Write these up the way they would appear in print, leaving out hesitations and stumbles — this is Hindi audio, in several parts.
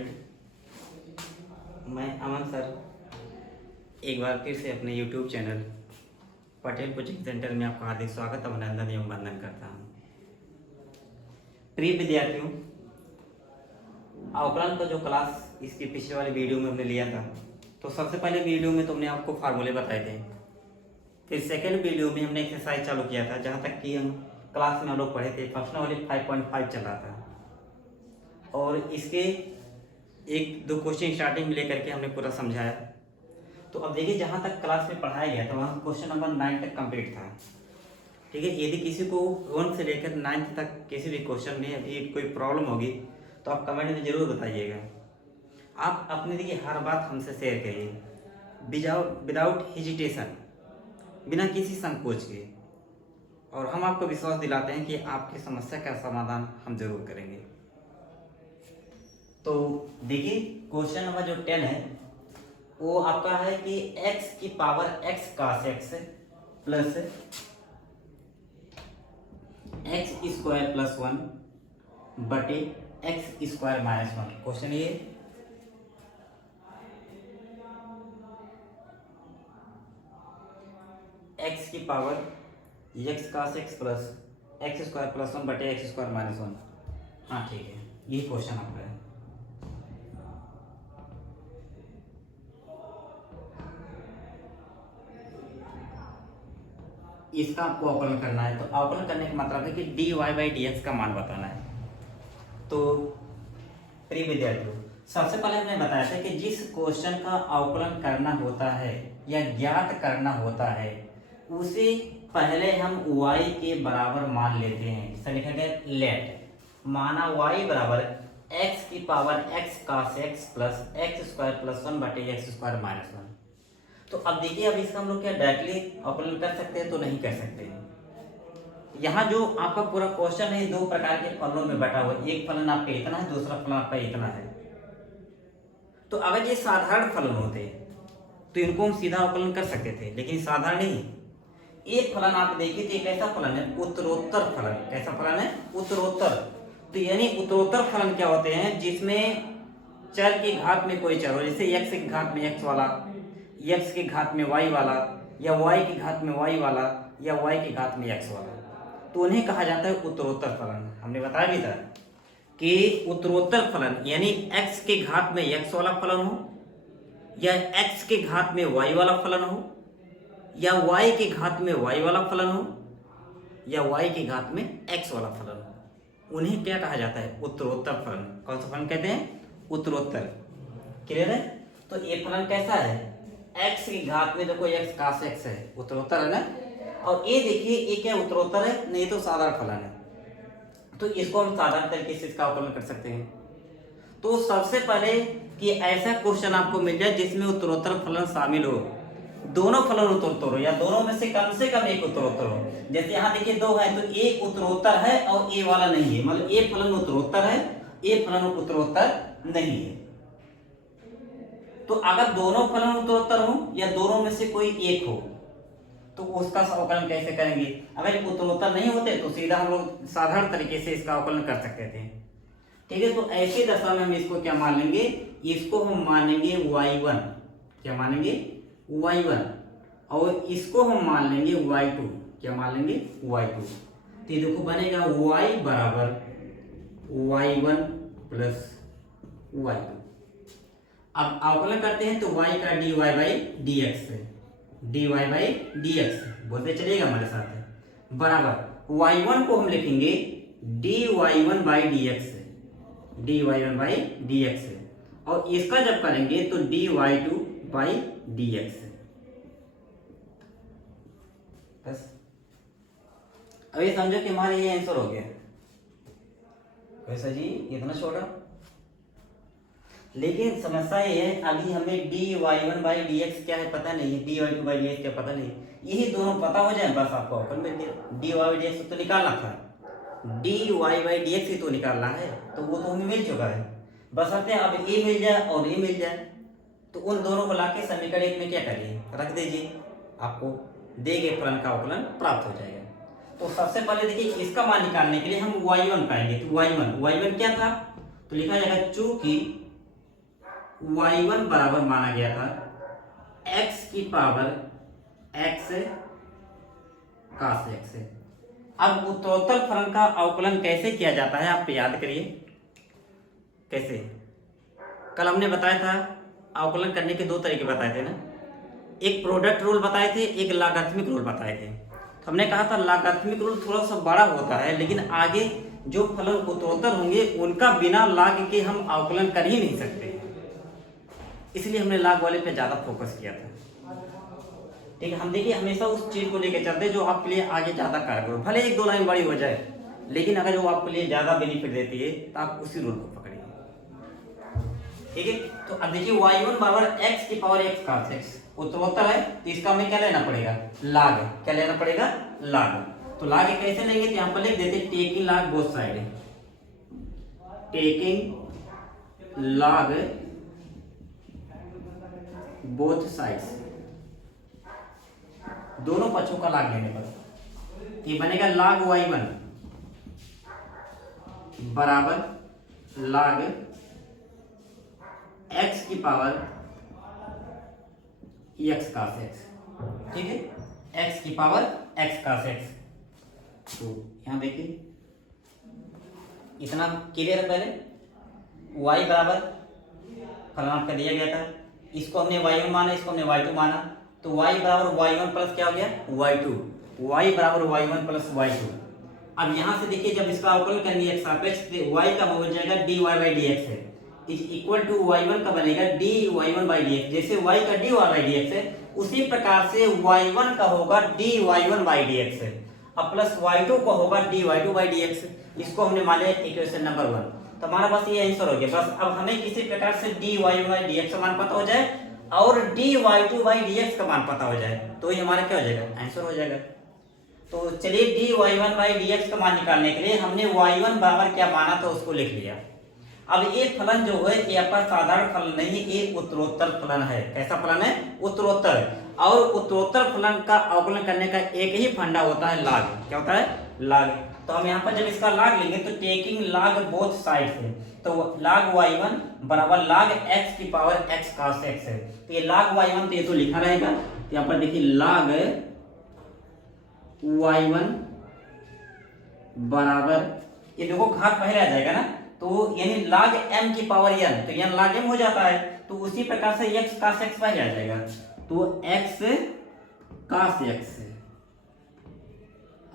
स्टूडेंट, मैं अमन सर एक बार फिर से अपने YouTube channel Patel coaching centre में आपका हार्दिक स्वागत अभिनंदन एवं वंदन करता हूँ। प्रिय विद्यार्थियों, अवकलन का जो क्लास इसकी पिछले वाले वीडियो में हमने लिया था, तो सबसे पहले वीडियो में तुमने आपको फार्मूले बताए थे। फिर सेकेंड वीडियो में हमने एक्सरसाइज चालू किया था, जहाँ तक कि हम क्लास में हम लोग पढ़े थे प्रश्नावली 5.5 चल रहा था, और इसके एक दो क्वेश्चन स्टार्टिंग में लेकर के हमने पूरा समझाया। तो अब देखिए, जहाँ तक क्लास में पढ़ाया गया था वहाँ क्वेश्चन नंबर 9 तक कंप्लीट था। ठीक है, यदि किसी को 1 से लेकर 9 तक किसी भी क्वेश्चन में अभी कोई प्रॉब्लम होगी तो आप कमेंट में ज़रूर बताइएगा। आप अपने देखिए हर बात हमसे शेयर करिए विदाउट हेजिटेशन, बिना किसी संकोच के, और हम आपको विश्वास दिलाते हैं कि आपकी समस्या का समाधान हम जरूर करेंगे। तो देखिए, क्वेश्चन नंबर जो 10 है वो आपका है कि x की power x cos x plus x square plus 1 बटे x स्क्वायर माइनस 1। क्वेश्चन ये x की power x cos x plus x square plus 1 बटे x स्क्वायर माइनस 1। हाँ ठीक है, यही क्वेश्चन आपका है। इसका आपको अवकलन करना है। तो अवकलन करने का मतलब है कि dy बाई dx का मान बताना है। तो प्रिय विद्यार्थियों, सबसे पहले हमने बताया था कि जिस क्वेश्चन का अवकलन करना होता है या ज्ञात करना होता है, उसे पहले हम y के बराबर मान लेते हैं। इसे लिखा गया लेट, माना y बराबर x की power x cos x plus x square plus 1 बटे x स्क्वायर माइनस 1। तो अब देखिए, अब इसका हम लोग क्या डायरेक्टली अवकलन कर सकते हैं? तो नहीं कर सकते हैं। यहाँ जो आपका पूरा क्वेश्चन है दो प्रकार के फलनों में बटा हुआ है। एक फलन आपका इतना है, दूसरा फलन आपका इतना है। तो अगर ये साधारण फलन होते तो इनको हम सीधा अवकलन कर सकते थे, लेकिन साधारण नहीं। एक फलन आप देखिए तो एक ऐसा फलन है उत्तरोत्तर फलन। कैसा फलन है? उत्तरोत्तर। तो यानी उत्तरोत्तर फलन क्या होते हैं? जिसमें चर की घात में कोई चर हो, जैसे x की घात में x वाला, x की घात में y वाला, या y की घात में y वाला, या y की घात में x वाला, तो उन्हें कहा जाता है उत्तरोत्तर फलन। हमने बताया भी था कि उत्तरोत्तर फलन यानी x की घात में x वाला फलन हो, या x की घात में y वाला फलन हो, या y की घात में y वाला फलन हो, या y की घात में x वाला फलन हो, उन्हें क्या कहा जाता है? उत्तरोत्तर फलन। कौन सा फलन कहते हैं? उत्तरोत्तर। क्लियर है? तो ये फलन कैसा है? x की घात में देखो x cos x है, उत्तरोत्तर है ना। और ये देखिए, ये क्या उत्तरोत्तर है? नहीं, तो साधारण फलन है। तो इसको हम साधारण तरीके से इसका अवकलन कर सकते हैं। तो सबसे पहले कि ऐसा क्वेश्चन आपको मिल जाए जिसमें उत्तरोत्तर फलन शामिल हो, दोनों फलन उत्तरोत्तर हो, या दोनों में से कम एक उत्तरोत्तर हो। जैसे यहाँ देखिए दो है, तो एक उत्तरोत्तर है और ए वाला नहीं है, मतलब एक फलन उत्तरोत्तर है, एक फलन उत्तरोत्तर नहीं है। तो अगर दोनों फलन उत्तरोत्तर हो या दोनों में से कोई एक हो, तो उसका अवकलन कैसे करेंगे? अगर उत्तरोत्तर नहीं होते तो सीधा हम लोग साधारण तरीके से इसका अवकलन कर सकते थे। ठीक है, तो ऐसी दशा में हम इसको क्या मान लेंगे? इसको हम मानेंगे y1। क्या मानेंगे? y1। और इसको हम मान लेंगे y2। क्या मान लेंगे? y2। तो ये देखो बनेगा y बराबर y1 प्लस y2। अब अवकलन करते हैं तो y का dy बाई dx है, dy बाई dx बोलते चलिएगा हमारे साथ, बराबर y1 को हम लिखेंगे dy1 बाई dx है, dy1 बाई dx है, और इसका जब करेंगे तो dy2 बाई dx है। बस अभी समझो कि हमारा ये आंसर हो गया। कैसा जी? इतना छोटा। लेकिन समस्या ये है, अभी हमें dy1 बाई dx क्या है पता नहीं है, dy2 बाई dx क्या पता नहीं। यही दोनों पता हो जाए बस आपको अवकलन मिल गया। dy बाई dx तो निकालना था, dy बाई dx ही तो निकालना है, तो वो तो हमें मिल चुका है। बस आते हैं अब ए मिल जाए और ए मिल जाए, तो उन दोनों को लाके समीकरण एक में क्या करिए? रख दीजिए, आपको दिए गए फलन का अवकलन प्राप्त हो जाएगा। तो सबसे पहले देखिए, इसका मान निकालने के लिए हम y1 पाएंगे। तो y1 क्या था? तो लिखा जाएगा चूंकि y1 बराबर माना गया था x की पावर x cos x। अब उत्तरोत्तर फलन का अवकलन कैसे किया जाता है आप याद करिए। कैसे? कल हमने बताया था अवकलन करने के दो तरीके बताए थे ना, एक प्रोडक्ट रूल बताए थे, एक लॉगरिथमिक रूल बताए थे। तो हमने कहा था लॉगरिथमिक रूल थोड़ा सा बड़ा होता है, लेकिन आगे जो फलन उत्तरोत्तर होंगे उनका बिना लॉग के हम अवकलन कर ही नहीं सकते, इसलिए हमने लॉग वाले पे ज्यादा फोकस किया था। ठीक है, हम देखिए हमेशा उस चीज को लेकर चलते जो आपके लिए आगे ज्यादा कारगर हो, भले एक दो लाइन बड़ी हो जाए, लेकिन अगर वो आपके लिए ज्यादा बेनिफिट देती है तो आप उसी रूल को पकड़िए। ठीक है, तो अब देखिए y1 बराबर x की पावर x cos x उत्तरोत्तर है, तो इसका हमें क्या लेना पड़ेगा? लॉग। क्या लेना पड़ेगा? लॉग। तो लॉग कैसे लेंगे? तो यहां पर लिख देते taking log both side, taking log both sides, दोनों पक्षों का लॉग लेने पर ये बनेगा log y1 बराबर log x की पावर x cos x। ठीक है, x की पावर x cos x। तो यहां देखिए इतना क्लियर है। पहले y बराबर फलन आपका दिया गया था, इसको हमने y1 माना, इसको हमने y2 माना, तो y बराबर y1 प्लस क्या हो गया? y2। y बराबर y1 प्लस y2। अब यहां से देखिए जब इसका अवकलन करेंगे x सापेक्ष तो y का हो जाएगा dy बाई dx है, इज इक्वल टू y1 का बनेगा dy1 बाई dx। जैसे y का dy बाई dx है उसी प्रकार से y1 का होगा dy1 बाई dx है, अब प्लस y2 का होगा dy2 बाई dx। इसको हमने मान लिया इक्वेशन नंबर 1। तो हमारा बस ये आंसर हो गया। बस अब हमें किसी प्रकार से dy1 बाई dx का मान पता हो जाए और dy2 बाई dx का मान पता हो जाए तो ये हमारा क्या हो जाएगा? आंसर हो जाएगा। तो चलिए dy1 बाई dx का मान निकालने के लिए हमने y1 बराबर क्या माना तो उसको लिख लिया। अब ये फलन जो है ये आपका साधारण फलन नहीं है, ये उत्तरोत्तर फलन है। कैसा फलन है? उत्तरोत्तर। और उत्तरोत्तर फलन का अवकलन करने का एक ही फंडा होता है लॉग। क्या होता है? लॉग। तो हम यहाँ पर जब इसका लॉग लेंगे तो टेकिंग लॉग बोथ साइड है, तो log y1 बराबर log x की पावर x cos x है। तो ये log y1 तो ये तो लिखा रहेगा, तो यहाँ पर देखिए log y1 बराबर ये देखो घात पहले आ जाएगा ना, तो यानी log m की पावर n, तो n log m हो जाता है, तो उसी प्रकार से x cos x पहले आ जाएगा, तो x cos x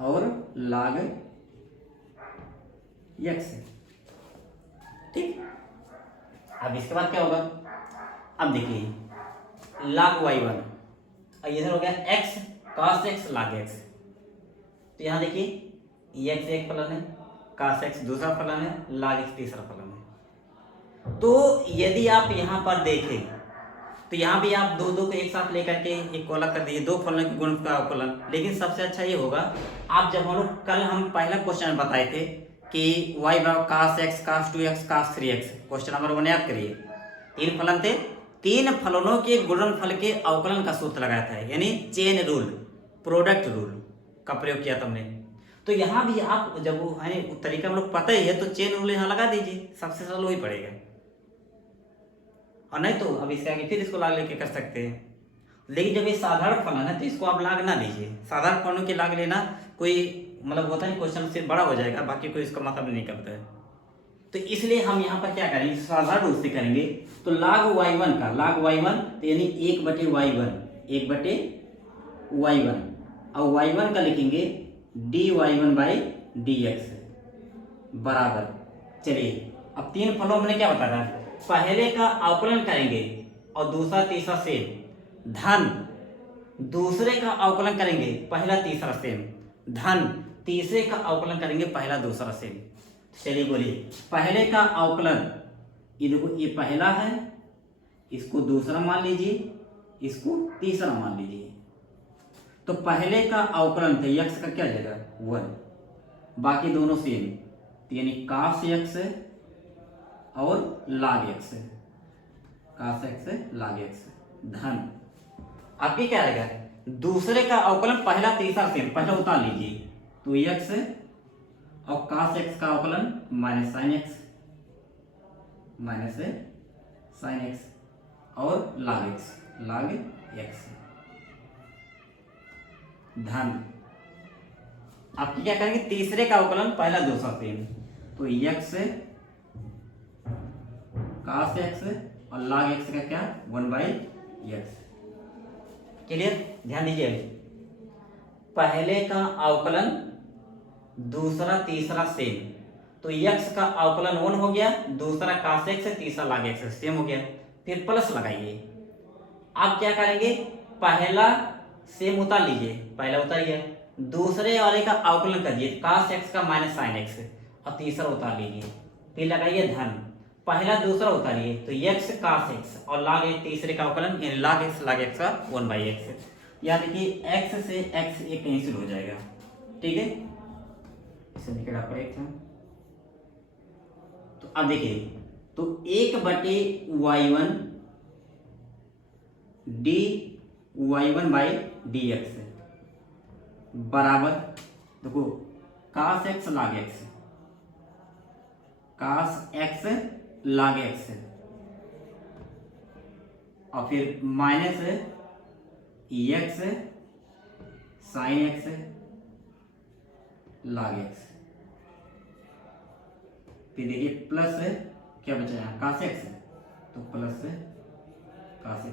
और log x। ठीक, अब इसके बाद क्या होगा? अब देखिए log y1 और इधर हो गया x cos x log x। तो यहां देखिए x एक फलन है, cos x दूसरा फलन है, log x तीसरा फलन है। तो यदि आप यहां पर देखें तो यहां भी आप दो दो को एक साथ लेकर के एक कोला कर दिए, दो फलन के गुण का अवकलन। लेकिन सबसे अच्छा ये होगा आप जब हम लोग कल हम पहला क्वेश्चन बताए थे कि y बराबर cos x cos 2x cos 3x, question number 1 याद करिए। तीन फलन थे, तीन फलनों के गुणनफल के अवकलन का सूत्र लगाया था, यानी चेन रूल, प्रोडक्ट रूल का प्रयोग किया था हमने। तो यहाँ भी आप जब वो है तरीका हम लोग पता ही है तो चेन रूल यहाँ लगा दीजिए, सबसे सरल वही पड़ेगा। और नहीं तो अब इसके आगे फिर इसको लाग लेके कर सकते हैं। लेकिन जब ये साधारण फलन है तो इसको आप लाग ना दीजिए। साधारण फलनों के लाग लेना कोई मतलब होता है क्वेश्चन से बड़ा हो जाएगा, बाकी कोई इसका मतलब नहीं करता है। तो इसलिए हम यहाँ पर क्या करेंगे? साधारण रूप से करेंगे। तो log y1 का log y1 तो यानी 1/y1 1/y1 और y1 का लिखेंगे dy1 बाई dx बराबर। चलिए अब तीन फलों में क्या बता रहा है? पहले का अवकलन करेंगे और दूसरा तीसरा सेम धन, दूसरे का अवकलन करेंगे पहला तीसरा सेम धन, तीसरे का अवकलन करेंगे पहला दूसरा सेम। चलिए बोलिए पहले का अवकलन, ये देखो ये पहला है, इसको दूसरा मान लीजिए, इसको तीसरा मान लीजिए। तो पहले का अवकलन था x का क्या जाएगा? 1, बाकी दोनों सेम, यानी cos x और log x, cos x log x धन। आपके क्या रहेगा? दूसरे का अवकलन पहला तीसरा सेम, पहला उतार लीजिए, तो x और cos x का अवकलन माइनस साइन x और log x धन। अब क्या करेंगे, तीसरे का अवकलन पहला दूसरा सेम, तो x cos x और log x का क्या 1/x। क्लियर, ध्यान दीजिए, पहले का अवकलन दूसरा तीसरा सेम, तो x का अवकलन 1 हो गया, दूसरा cos x तीसरा log x सेम हो गया, फिर प्लस लगाइए। अब क्या करेंगे, पहला सेम उतार लीजिए, पहला उतार गया, दूसरे वाले का अवकलन करिए, cos x का माइनस sin x और तीसरा उतार लीजिए, फिर लगाइए धन, पहला दूसरा उतारिए, तो x cos x और log x तीसरे का अवकलन log x का 1/x, या देखिए x से x ये कैंसिल हो जाएगा, ठीक है, इसे निकल आपका एक था। तो अब देखिए, तो 1/y1 dy1/dx बराबर, देखो cos x log x, cos x log x और फिर minus x sin x log x, फिर देखिए प्लस क्या बचा यहाँ cos x, तो प्लस cos x।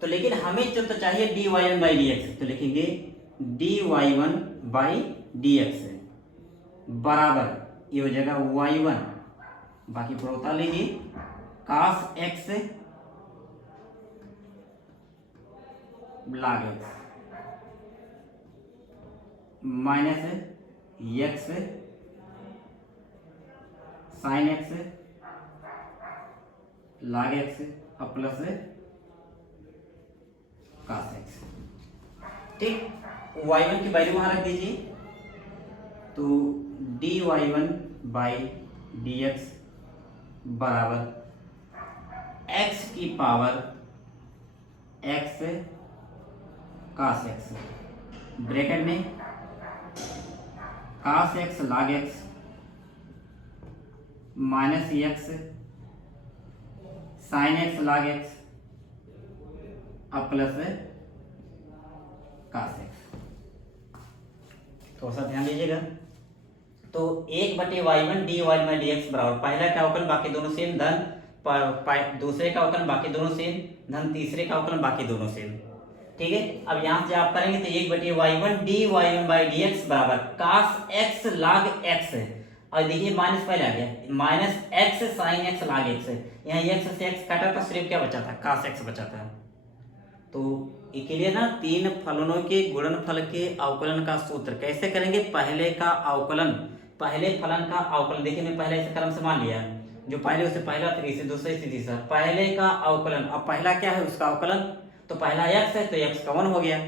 तो लेकिन हमें जो तो चाहिए dy1/dx, तो लिखेंगे dy1/dx बराबर, ये हो जाएगा y1, बाकी पूरा उतार लीजिए, cos x log x minus x sin x log x और प्लस cos x, ठीक, y1 की वैल्यू वहां रख दीजिए, तो dy1/dx बराबर x की power x cos x, bracket में cos x log x minus x sin x log x अब प्लस cos x। थोड़ा सा ध्यान दीजिएगा, तो 1/y1 dy1/dx बराबर, पहला का अवकलन बाकी दोनों सेम धन, दूसरे का अवकलन बाकी दोनों सेम धन, तीसरे का अवकलन बाकी दोनों सेम, ठीक है। अब यहां से आप करेंगे तो 1/y1 dy1/dx बराबर cos x log x, और देखिए माइनस पहले आ गया, minus x sin x log x, यहाँ x से x काटा था, सिर्फ क्या बचा था cos x बचा था। तो इसके लिए ना तीन फलनों के गुणनफल के अवकलन का सूत्र कैसे करेंगे, पहले का अवकलन, पहले फलन का अवकलन, देखिए मैं पहले इसे क्रम से मान लिया, जो पहले उसे पहला, फिर इसे दूसरे से तीसरा, पहले का अवकलन, अब पहला क्या है उसका अवकलन, तो पहला x है तो x का 1 हो गया,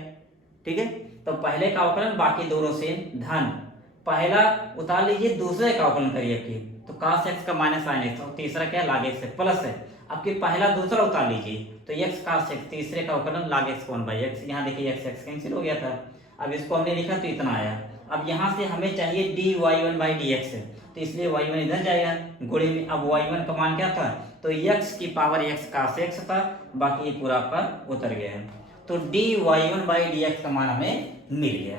ठीक है, तो पहले का अवकलन बाकी दोनों से धन, पहला उतार लीजिए, दूसरे का अवकलन करिए आपकी, तो cos x का माइनस sin x और तीसरा क्या log x है प्लस है, आपके पहला दूसरा उतार लीजिए, तो x cos x, तीसरे का अवकलन log x 1/x, यहाँ देखिए x कैंसिल हो गया था, अब इसको हमने लिखा तो इतना आया। अब यहाँ से हमें चाहिए dy1/dx, तो इसलिए y1 इधर जाएगा गुणे में, अब y1 का मान क्या था, तो x की पावर x cos x था, बाकी पूरा आपका उतर गया है, तो dy1/dx का मान हमें मिल गया।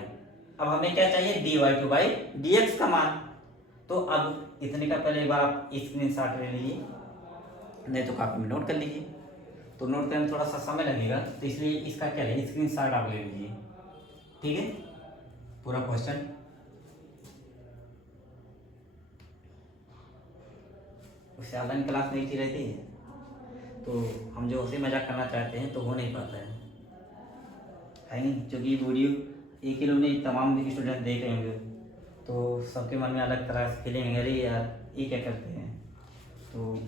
अब हमें क्या चाहिए, dy2/dx का मान, तो अब इतने का पहले एक बार आप स्क्रीनशॉट ले लीजिए, नहीं तो कॉपी में नोट कर लीजिए, तो नोट करने में थोड़ा सा समय लगेगा, तो इसलिए इसका क्या है स्क्रीनशॉट आप ले लीजिए, ठीक है, पूरा क्वेश्चन। उससे ऑनलाइन क्लास नहीं थी रहती है, तो हम जो उसे मजाक करना चाहते हैं तो हो नहीं पाता है नहीं, क्योंकि वीडियो एक ही लोग नहीं तमाम स्टूडेंट देख रहे होंगे, तो सबके मन में अलग तरह से फीलिंग, अरे यार ये क्या करते हैं, तो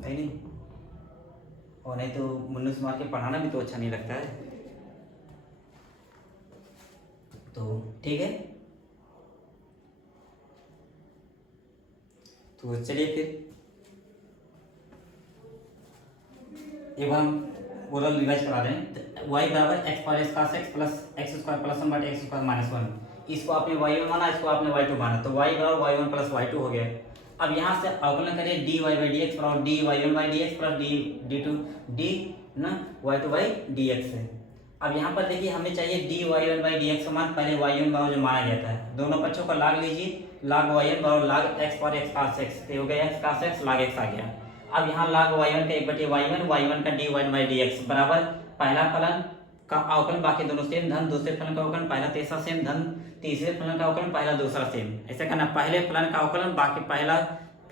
नहीं, और नहीं तो मुन्नू से मार के पढ़ाना भी तो अच्छा नहीं लगता है, तो ठीक है, तो चलिए फिर एक बार हम ओरल रिवाइज करा दें, y बराबर x power x cos x plus x square plus 1/x square minus 1, इसको आपने y1 माना, इसको आपने y2 माना, तो y बराबर y1 प्लस y2 हो गया। अब यहाँ से अवकलन करिए dy बाई डी एक्स बराबर dy y1 by D x plus d2 d ना y2 बाई डी एक्स है। अब यहाँ पर देखिए हमें चाहिए dy y1 by D x का मान, पहले y1 बराबर जो माना गया था, दोनों पक्षों का लाग लीजिए, लाग y1 बराबर लाग x पर x cos x, हो गया x cos x लाग x आ गया। अब यहाँ लाग y1 का 1/y1 y1 का dy बाई डी एक्स बराबर पहला फलन का अवकलन बाकी दोनों सेम, धन दूसरे फलन का अवकलन पहला तीसरा सेम, धन तीसरे फलन का अवकलन पहला दूसरा सेम। ऐसे करना, पहले फलन का अवकलन बाकी पहला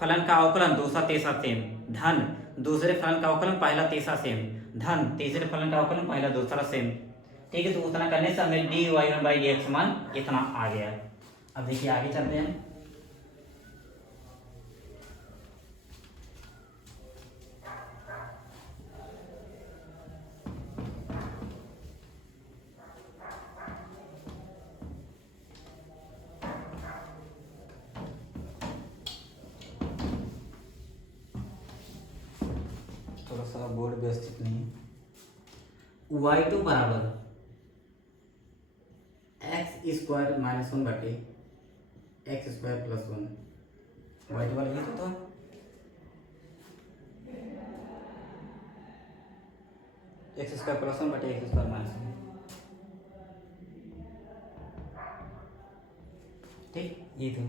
फलन का अवकलन दूसरा तीसरा सेम, धन दूसरे फलन का अवकलन पहला तीसरा सेम, धन तीसरे फलन का अवकलन पहला दूसरा सेम। ठीक है, तो उतना करने से हमें dy y1 by D x मान इतना आ गया। अब देखिए आगे चलते हैं। थोड़ा सा बोर्ड व्यवस्थित नहीं है। y2 बराबर एक्स स्क्वायर माइनस 1 बटे एक्स स्क्वायर प्लस 1, y2 वाला ये तो था। एक्स स्क्वायर प्लस 1 बटे एक्स स्क्वायर माइनस 1, ठीक, ये तो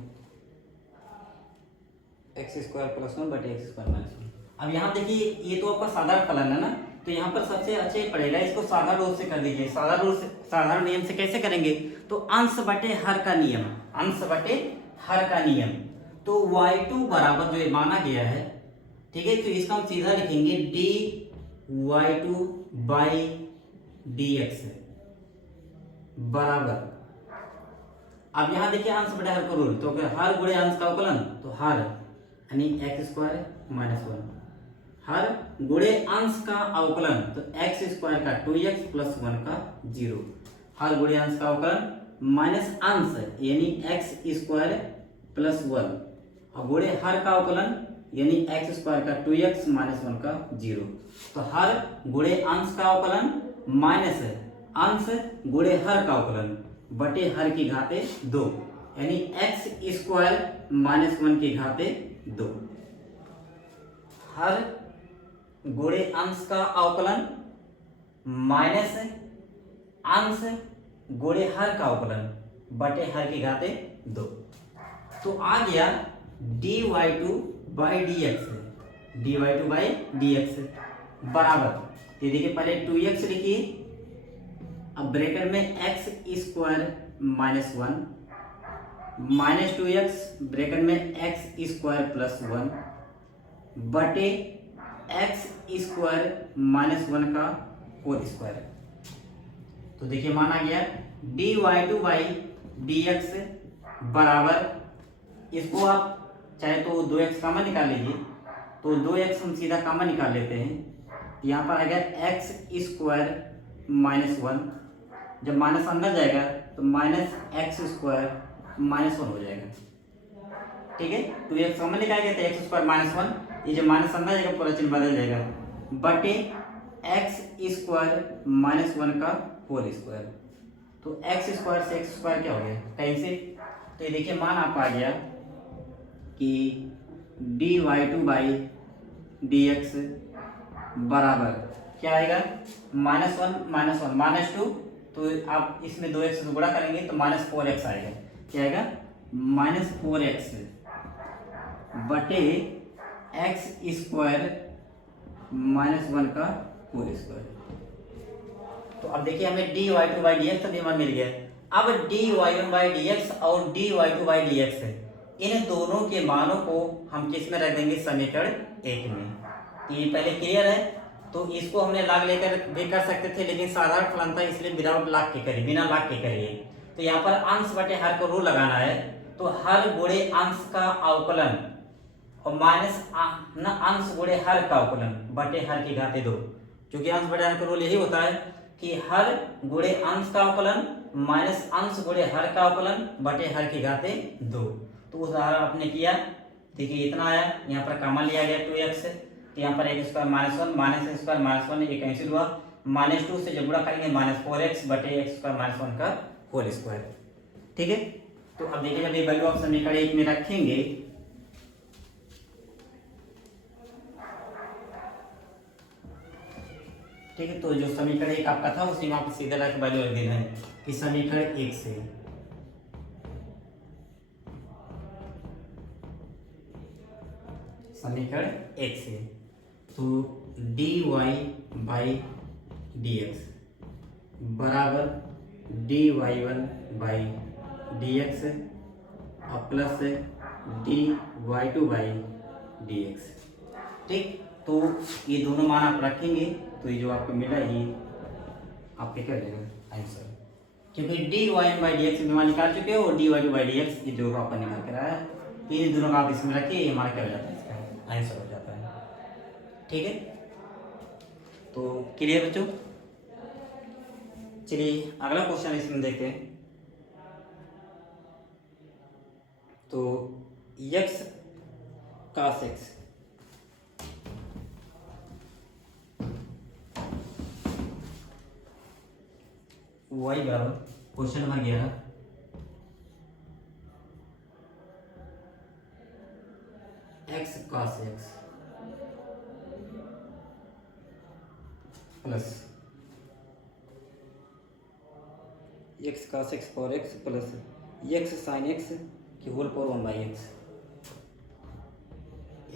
एक्स स्क्वायर प्लस 1 बटे एक्स स्क्वायर माइनस 1। अब यहाँ देखिए ये तो आपका साधारण फलन है ना, तो यहाँ पर सबसे अच्छे पड़ेगा इसको साधारण रूप से कर दीजिए। साधारण रूप से, साधारण नियम से कैसे करेंगे, तो अंश बटे हर का नियम, अंश बटे हर का नियम। तो y2 बराबर जो माना गया है, ठीक है, तो इसका हम सीधा लिखेंगे dy y2 by D x बराबर, अब यहाँ देखिए अंश बटे हर का रूल, तो हर गुणे अंश का अवकलन, तो हर यानी एक्स स्क्वायर माइनस 1, हर गुणे अंश का अवकलन, तो एक्स स्क्वायर का 2x प्लस 1 का 0, हर गुणे अंश का अवकलन माइनस अंश यानी एक्स स्क्वायर प्लस 1, और गुणे हर का अवकलन यानी एक्स स्क्वायर का 2x माइनस 1 का 0, तो हर गुणे अंश का अवकलन माइनस अंश गुणे हर का अवकलन बटे हर की घाते 2, यानी एक्स स्क्वायर माइनस 1 की घाते 2, हर गुणे अंश का अवकलन माइनस अंश गुणे हर का अवकलन बटे हर की घाते 2। तो आ गया dy2 by D x, dy2 by D x बराबर, ये देखिए पहले 2x लिखिए, अब ब्रैकेट में x square minus 1 minus 2x bracket में एक्स स्क्वायर प्लस 1 बटे एक्स स्क्वायर माइनस 1 का होल स्क्वायर। तो देखिए माना गया dy2 बाई डी एक्स बराबर, इसको आप चाहे तो 2x कॉमन निकाल लीजिए, तो 2x हम सीधा कॉमन निकाल लेते हैं, यहाँ पर आ गया एक्स स्क्वायर माइनस 1, जब माइनस अंदर जाएगा तो माइनस एक्स स्क्वायर माइनस 1 हो जाएगा, ठीक है, 2x कॉमन निकालेंगे तो एक्स स्क्वायर माइनस 1, ये जो माइनस अंदर जाएगा पूरा चिन्ह बदल जाएगा, बटे एक्स स्क्वायर माइनस 1 का होल स्क्वायर, तो एक्स स्क्वायर से एक्स स्क्वायर क्या हो गया कैंसिल, तो ये देखिए मान आप आ गया कि dy2 बाई डी एक्स बराबर क्या आएगा माइनस 1 माइनस 2, तो आप इसमें 2x से गुणा करेंगे तो माइनस 4x आएगा, क्या आएगा माइनस 4x बटे एक्स स्क्वायर माइनस 1 का होल स्क्वायर। तो अब देखिए हमें dy2 बाई डी एक्स का मान मिल गया। अब dy1 बाई डी एक्स और dy2 बाई डी एक्स है, इन दोनों के मानों को हम किस में रख देंगे, समीकरण 1 में। तो ये पहले क्लियर है, तो इसको हमने लाग लेकर भी कर सकते थे, लेकिन साधारण फलन था इसलिए विदाउट लाग के करिए, बिना लाग के करिए। तो यहाँ पर अंश बटे हर को रूल लगाना है, तो हर गुणे अंश का अवकलन और माइनस ना अंश गुणे हर का अवकलन बटे हर की घाते 2, क्योंकि अंश बटे हर का रूल यही होता है कि हर गुणे अंश का अवकलन माइनस अंश गुणे हर का अवकलन बटे हर की घाते 2। तो उदाहरण आपने किया, देखिए इतना आया, यहाँ पर कॉमन लिया गया 2x, तो यहाँ पर x square minus 1 minus x square minus 1 ये कैंसिल हुआ, माइनस 2 से जब गुणा करेंगे माइनस 4x बटे एक्स स्क्वायर माइनस 1 का होल स्क्वायर। ठीक है। तो अब देखिए जब ये वैल्यू आप समीकरण 1 में रखेंगे, ठीक है, तो जो समीकरण 1 आपका था उसी में आप सीधा रख वैल्यू रख देना है कि समीकरण 1 से तो dy बाई dx बराबर dy1 बाई dx और प्लस dy2 बाई dx। ठीक, तो ये दोनों मान आप रखेंगे तो ये जो आपको मिला ये आपके क्या रहेगा आंसर, क्योंकि dy1 बाई dx में मान निकाल चुके हो और dy2 बाई dx ये दो आपका निकाल कर आया, इन दोनों का आप इसमें रखिए, ये हमारा क्या हो जाता है, इसका आंसर हो जाता है। ठीक है, तो क्लियर बच्चों। चलिए अगला क्वेश्चन इसमें देखते हैं। तो x cos x y बराबर question number 11 x cos x plus x cos x power x plus x sin x की whole power 1 by x,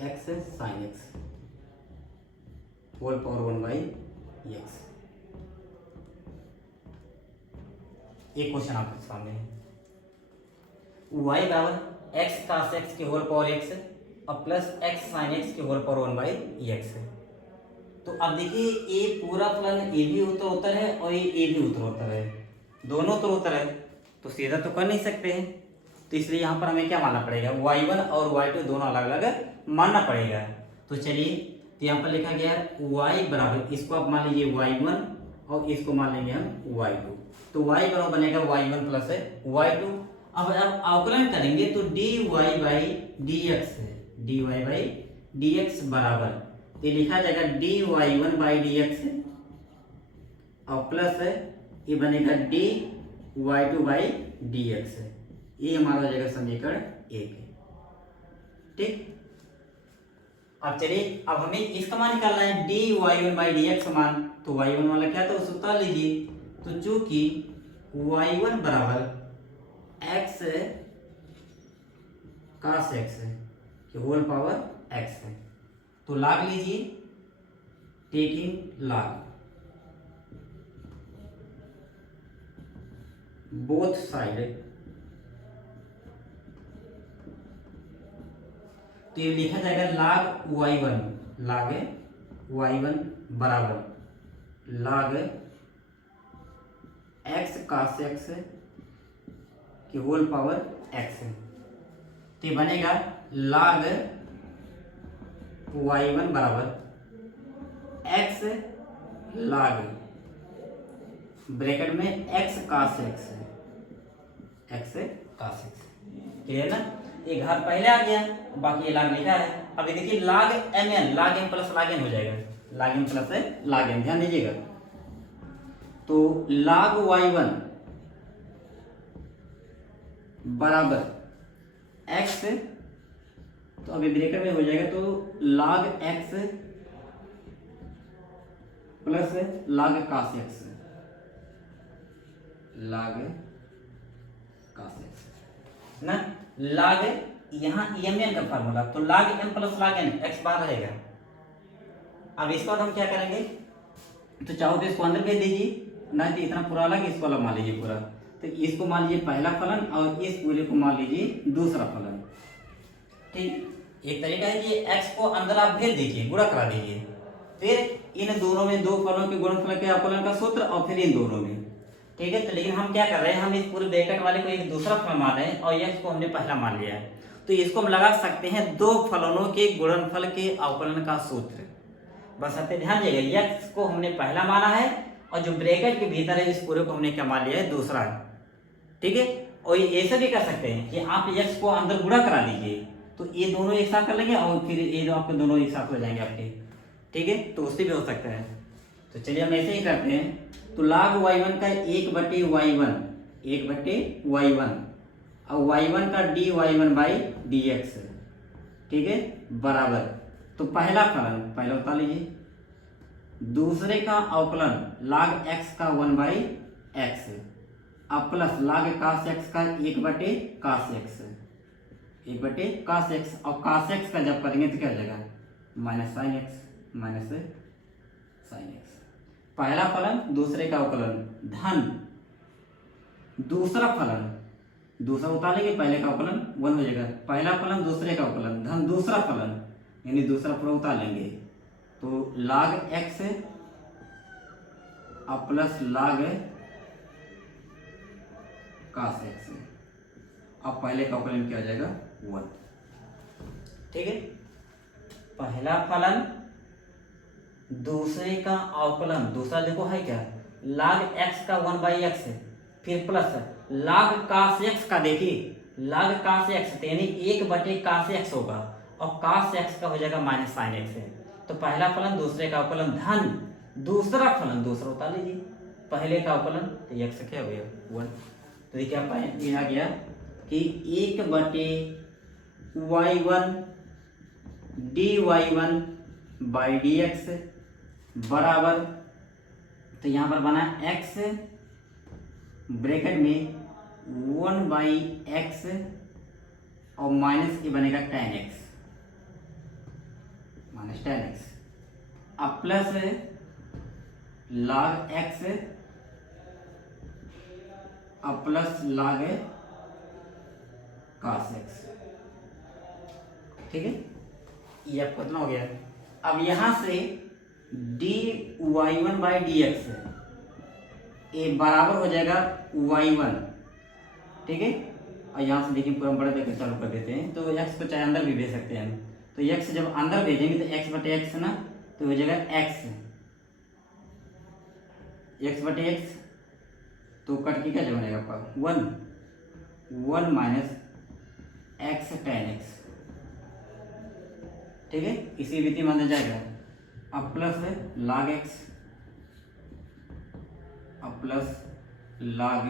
x sin x whole power 1 by x। एक क्वेश्चन आपके सामने है, y बराबर x cos x की होल पावर x और प्लस x sin x की होल पावर 1 बाई x। तो अब देखिए ये पूरा फलन ए भी उत्तर है और ये ए भी उत्तर है, दोनों उत्तर है, तो सीधा तो कर नहीं सकते हैं, तो इसलिए यहाँ पर हमें क्या मानना पड़ेगा, y1 और y2 दोनों अलग अलग मानना पड़ेगा। तो चलिए तो यहाँ पर लिखा गया y बराबर, इसको आप मान लीजिए y1 और इसको मान लेंगे हम y2, तो y बराबर बनेगा y1 प्लस y2। अब अवकलन करेंगे तो dy बाई dx बराबर, ये लिखा जाएगा dy1 बाई dx और प्लस ये बनेगा dy2 बाई dx, ये हमारा हो जाएगा समीकरण 1। ठीक, अब चलिए अब हमें इसका मान निकालना है dy1 बाई dx का मान, तो y1 वाला क्या था उसे उतार लीजिए, तो चूंकि y1 बराबर x cos x की होल पावर x है, तो लॉग लीजिए, टेकिंग लॉग बोथ साइड, तो ये लिखा जाएगा log y1 बराबर log x cos x की होल पावर x, तो ये बनेगा log y1 बराबर x log ब्रैकेट में x cos x, क्लियर ना, ये घर पहले आ गया, बाकी ये log लिखा है। अब ये देखिए log mn, log m plus log n हो जाएगा, log m plus log n, ध्यान दीजिएगा। तो log y1 बराबर x, तो अभी ब्रैकेट में हो जाएगा, तो log x plus log cos x, ना log यहाँ mn का फार्मूला, तो log m plus log n x बार रहेगा। अब इसके बाद हम क्या करेंगे, तो चाहो तो इसको अंदर भेज दीजिए, नहीं तो इतना पूरा अलग इसको अलग मान लीजिए पूरा, तो इसको मान लीजिए पहला फलन और इस पूरे को मान लीजिए दूसरा फलन। ठीक, एक तरीका है कि x को अंदर आप भेज दीजिए, गुणा करा दीजिए, फिर इन दोनों में दो फलों के गुणनफल के अवकलन का सूत्र और फिर इन दोनों में। ठीक है, तो लेकिन हम क्या कर रहे हैं, हम इस पूरे ब्रैकेट वाले को एक दूसरा फल मान रहे हैं और x को हमने पहला मान लिया है, तो इसको हम लगा सकते हैं दो फलनों के गुणनफल के अवकलन का सूत्र। बस आप ध्यान दीजिएगा, x को हमने पहला माना है और जो ब्रैकेट के भीतर है इस पूरे को हमने क्या मान लिया है, दूसरा। ठीक है, और ये ऐसा भी कर सकते हैं कि आप x को अंदर गुणा करा दीजिए, तो ये दोनों एक साथ कर लेंगे और फिर ये जो आपके दोनों एक साथ हो जाएंगे आपके। ठीक है, तो उससे भी हो सकता है, तो चलिए हम ऐसे ही करते हैं। तो log y1 का 1/y1 और y1 का dy1 बाई dx, ठीक है, बराबर। तो पहला फलन पहले बता लीजिए, दूसरे का अवकलन log x का 1 बाई एक्स, अब प्लस log cos x का 1/cos x, 1/cos x, और cos x का जब करेंगे तो क्या हो जाएगा, minus sine x, minus sine x. पहला फलन दूसरे का अवकलन धन दूसरा फलन, दूसरा उतारेंगे पहले का अवकलन 1 हो जाएगा, पहला फलन दूसरे का अवकलन धन दूसरा फलन, यानी दूसरा पूरा उतार लेंगे, तो log x और प्लस log cos x, अब पहले का अवकलन क्या हो जाएगा 1, ठीक है। पहला फलन दूसरे का अवकलन, दूसरा देखो है क्या, log x का 1 बाई एक्स, फिर प्लस log cos x का, देखिए log cos x यानी 1/cos x होगा, और cos x का हो जाएगा माइनस साइन एक्स। तो पहला फलन दूसरे का अवकलन धन दूसरा फलन, दूसरा उतार लीजिए, पहले का अवकलन तो x क्या हो गया 1। तो ये क्या पाए, ये आ गया कि 1/y1 dy1 बाई dx बराबर, तो यहाँ पर बना x ब्रैकेट में 1 बाई एक्स और माइनस ये बनेगा tan x, minus tan x, अब प्लस log x अब प्लस log cos x, ठीक है, ये आपको कितना हो गया। अब यहां से dy1 बाई dx ये बराबर हो जाएगा y1, ठीक है, और यहाँ से देखिए पूरा बड़ा देकर चालू कर देते हैं, तो x को चाहे अंदर भी भेज सकते हैं हम, तो x जब अंदर भेजेंगे तो x/x ना, तो हो जाएगा x/x, तो कट के क्या जो बनेगा आपका 1 माइनस x tan x, ठीक है, इसी रीति माना जाएगा। अब प्लस log x अब प्लस log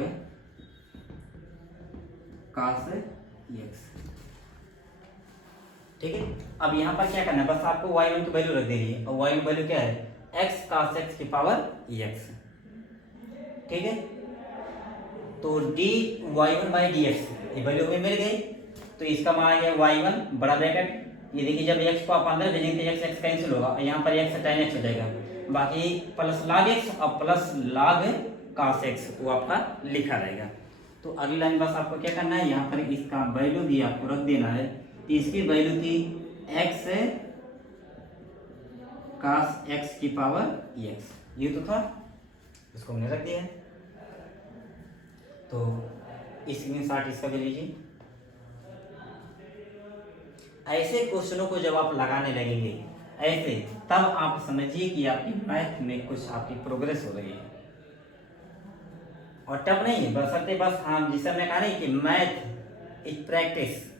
cos x, ठीक है। अब यहाँ पर क्या करना है, बस आपको y1 की वैल्यू रख देनी है, और y1 वैल्यू क्या है, x cos x की पावर x, ठीक है। तो dy1 बाई dx ये वैल्यू हमें मिल गई, तो इसका मान आ गया y1 बड़ा ब्रैकेट, ये देखिए जब x को आप अंदर भेजेंगे तो x कैंसिल होगा, और यहाँ पर x tan x हो जाएगा, बाकी प्लस log x और प्लस log cos x वो आपका लिखा रहेगा। तो अगली लाइन बस आपको क्या करना है, यहाँ पर इसका वैल्यू भी आपको रख देना है, तो इसकी वैल्यू थी x cos x की पावर x, ये तो था, इसको हमने रख दिया है। तो स्क्रीनशॉट इसका भी लीजिए। ऐसे क्वेश्चनों को जब आप लगाने लगेंगे ऐसे, तब आप समझिए कि आपकी मैथ में कुछ आपकी प्रोग्रेस हो रही है, और टफ नहीं है, बशर्ते बस हाँ जिसे मैं कहा नहीं कि मैथ इज प्रैक्टिस,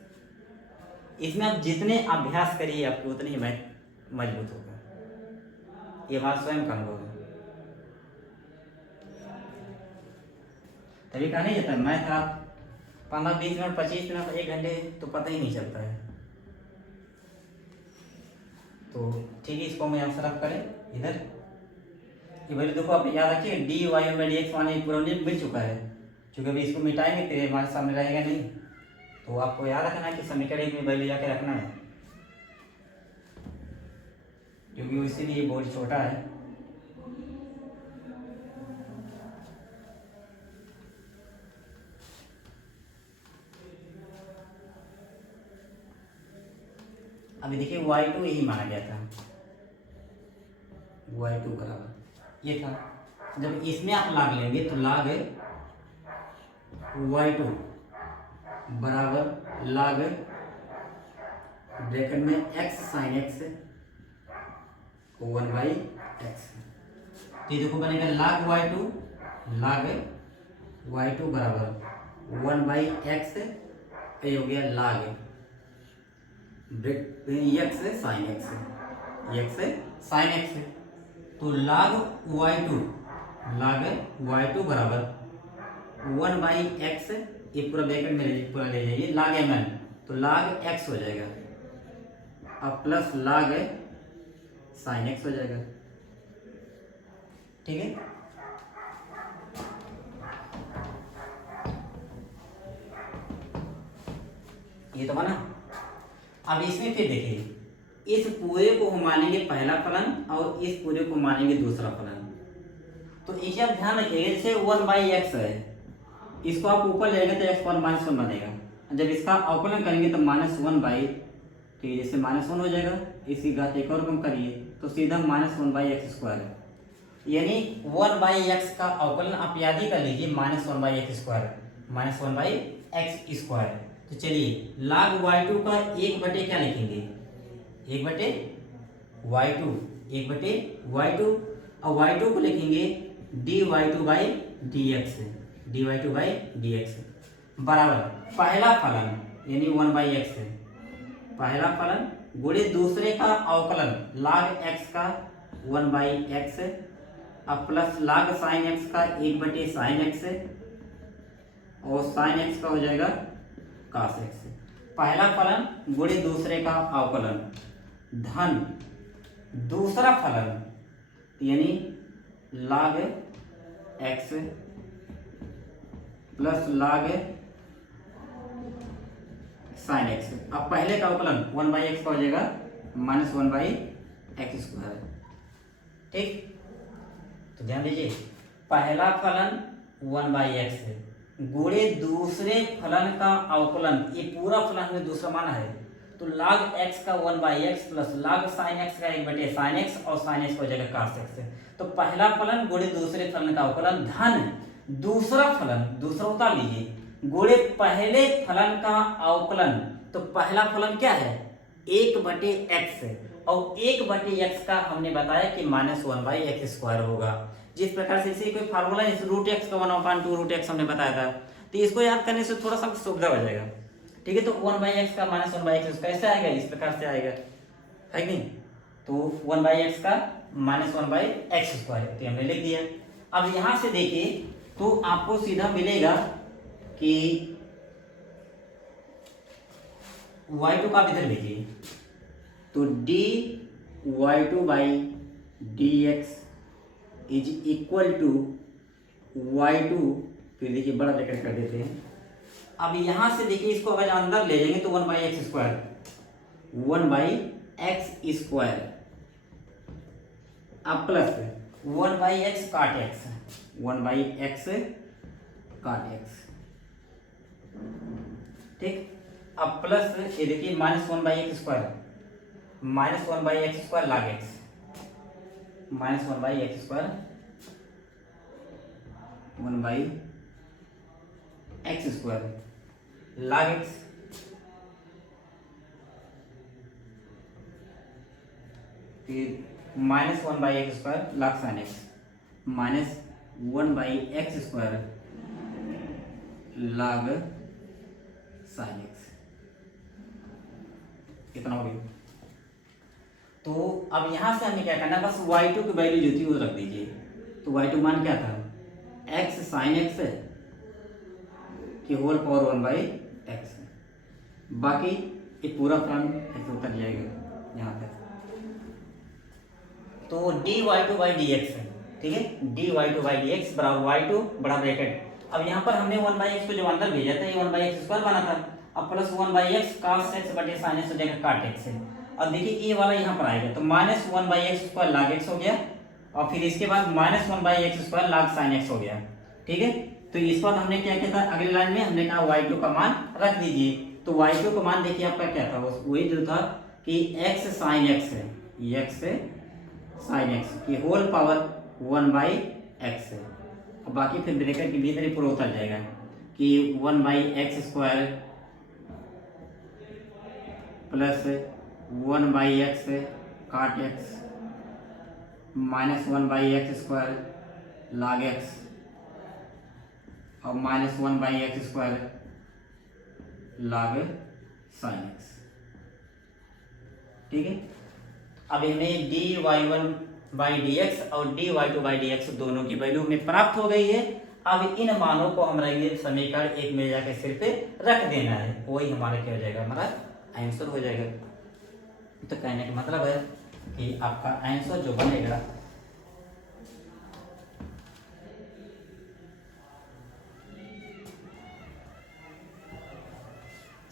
इसमें आप जितने अभ्यास करिए आपको उतनी ही मैथ मजबूत होगा, ये बात स्वयं का अनुभव है। तभी कहा नहीं जाता मैथ आप 15-20 मिनट 25 मिनट 1 घंटे तो पता ही नहीं चलता है। तो ठीक है, इसको हम यहाँ से रख करें इधर, ये वैल्यू देखो आप याद रखिए dy1 बाई dx मान पूरा मिल चुका है, क्योंकि अभी इसको मिटाएंगे फिर हमारे सामने रहेगा नहीं, तो आपको याद रखना है कि समीकरण एक में वैल्यू जाके रखना है, क्योंकि इसीलिए बहुत छोटा है। अभी देखिए y2 यही माना गया था, y2 बराबर ये था, जब इसमें आप log लेंगे तो log y2 बराबर log ब्रैकेट में x sin x 1 by x, तो देखो बनेगा log y2 बराबर 1 बाई एक्स, ये हो गया log x sin x, तो log y2 बराबर 1 बाई एक्स ये पूरा ब्रैकेट में पूरा ले जाइए, log mn, तो log x हो जाएगा अब प्लस log sin x हो जाएगा। ठीक है, ये तो बना। अब इसमें फिर देखिए, इस पूरे को हम मानेंगे पहला फलन और इस पूरे को मानेंगे दूसरा फलन। तो इसे आप ध्यान रखिएगा, जैसे 1/x है, इसको आप ऊपर ले जाएंगे तो x पावर -1 बनेगा। जब इसका अवकलन करेंगे तो -1/, ठीक है, जैसे -1 हो जाएगा, इसकी घात एक और कम करिए तो सीधा -1/x² है। यानी 1/x का अवकलन आप याद ही कर लीजिए, -1/x², -1/x²। तो चलिए log y2 का 1/, क्या लिखेंगे, 1/y2, 1/y2, और y2 को लिखेंगे dy2/dx बराबर पहला फलन यानी 1/x है, पहला फलन गुणे दूसरे का अवकलन log x का 1/x अब प्लस log sin x का 1/sin x और sin x का हो जाएगा cos x। पहला फलन गुणे दूसरे का अवकलन धन दूसरा फलन यानी log x plus log sin x। अब पहले का अवकलन 1/x का हो जाएगा -1/x²। ठीक, तो ध्यान दीजिए, पहला फलन 1/x है गुणे दूसरे फलन का अवकलन, ये पूरा फलन हमें दूसरा माना है, तो log x का 1/x plus log sin x का 1/sin x और sin x हो जाएगा cos x। तो पहला फलन गुणे दूसरे फलन का अवकलन धन दूसरा फलन, दूसरा उतार लीजिए, गुणे पहले फलन का अवकलन। तो पहला फलन क्या है, 1/x है और 1/x का हमने बताया कि -1/x² होगा। जिस प्रकार से इसी कोई फार्मूला इस √x का 1/2 √x हमने बताया था, तो इसको याद करने से थोड़ा सा सुविधा हो जाएगा। ठीक है, तो 1/x का -1/x कैसे आएगा, इस प्रकार से आएगा, है कि नहीं। तो 1/x का -1/x², तो हमने लिख दिया। अब यहां से देखिए तो आपको सीधा मिलेगा कि y2 का इधर लीजिए, तो dy2/dx is equal to y2, फिर देखिए बड़ा ब्रैकेट कर देते हैं। अब यहां से देखिए इसको अगर अंदर ले जाएंगे तो 1/x², 1/x² अब प्लस 1/x काट x, 1/x काट x। ठीक, अब प्लस ये देखिए -1/x² log x, -1/x² 1/x² log x, फिर -1/x² log sin x, -1/x² log sin x। कितना हो गया। तो अब यहां से हमें क्या करना है, बस y2 की वैल्यू जो थी वो रख दीजिए। तो y2 मान क्या था, x sin x की होल पावर 1/x, बाकी ये पूरा फलन ऐसे उतर जाएगा यहाँ पे। तो dy2/dx है, ठीक है, dy2/dx बराबर y2 बड़ा ब्रैकेट। अब यहाँ पर हमने 1/x को जो अंदर भेजा था ये 1/x² बना था, अब प्लस 1/x cos x बटे sin x हो जाएगा काट x है। अब देखिए ये वाला यहाँ पर आएगा तो -1/x² log x हो गया, और फिर इसके बाद -1/x² log sin x हो गया। ठीक है, तो इस बार हमने क्या किया था, अगली लाइन में हमने कहा y2 का मान रख दीजिए। तो y2 का मान देखिए आपका क्या था, वही जो था कि x sin x है, x sin x की होल पावर 1/x है। अब बाकी फिर ब्रैकेट के भीतर ही पूरा उतर जाएगा कि 1/x² प्लस 1/x काट x -1/x² log x और -1/x² log sin x। ठीक है, अब हमें dy1/dx और dy2/dx दोनों की वैल्यू हमें प्राप्त हो गई है। अब इन मानों को हमारे समीकरण एक में जाके सिर पे रख देना है, वही हमारा क्या हो जाएगा, हमारा आंसर हो जाएगा। तो कहने का मतलब है कि आपका आंसर जो बनेगा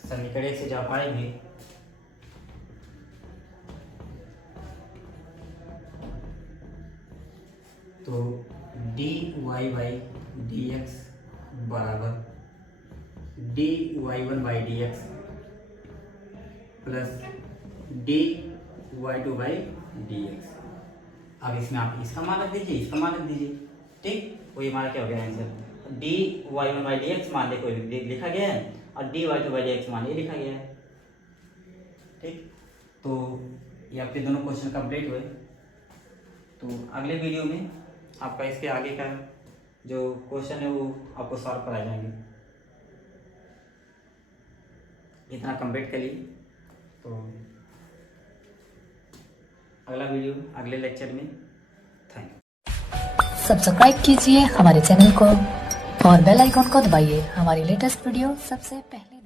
समीकरण से जा पाएंगे तो dy बाई डी एक्स बराबर dy1 by D x plus dy2 by D x. अब इसमें आप इसका मान रख दीजिए, इसका मान रख दीजिए, ठीक, वही हमारा क्या हो गया answer. dy1 by D x मान देखो लिखा गया है और dy2 बाई डी एक्स मान ये लिखा गया है, ठीक। तो ये आपके दोनों क्वेश्चन कंप्लीट हुए। तो अगले वीडियो में आपका इसके आगे का जो क्वेश्चन है वो आपको सॉल्व कराए जाएंगे। इतना कंप्लीट करिए, तो अगला वीडियो अगले लेक्चर में। Thank you. सब्सक्राइब कीजिए हमारे चैनल को और बेल आइकॉन को दबाइए हमारी लेटेस्ट वीडियो सबसे पहले